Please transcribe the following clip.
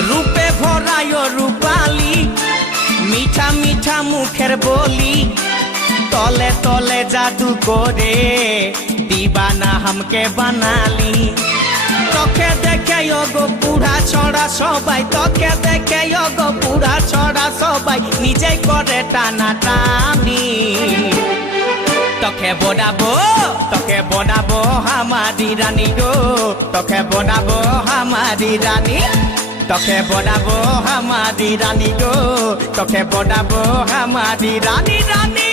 রূপে ভরায় রূপালি মিঠা মিঠা মুখের বলি তলে তলে জাদু করে দিবানা হামকে বানালি তোকে দেখে গো পুরা ছড়া সবাই তোকে দেখে গো পুরা ছড়া সবাই নিজে করে টানা টানি তোকে বনাবো হামারি রানী গো তোকে বনাবো হামারি রানী তোকে বনাবো হামারি রানী গো তোকে বনাবো হামারি রানী রানী